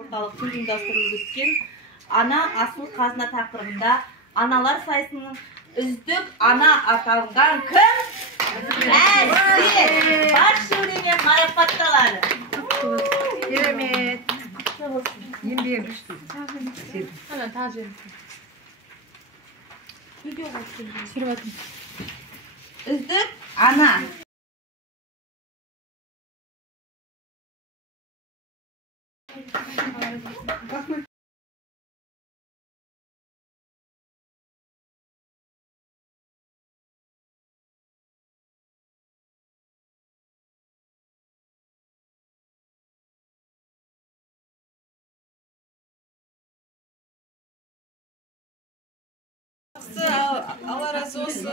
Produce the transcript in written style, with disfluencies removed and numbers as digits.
орталықтың ұйымдастырылып өткен ана асыл қазына тақырыбында аналар сайысының үздік ана атанған кім? Әсел! Бас жүлдемен марапатталады. Керемет. Еңбегі күшті. Үздік ана. Allah razı olsun.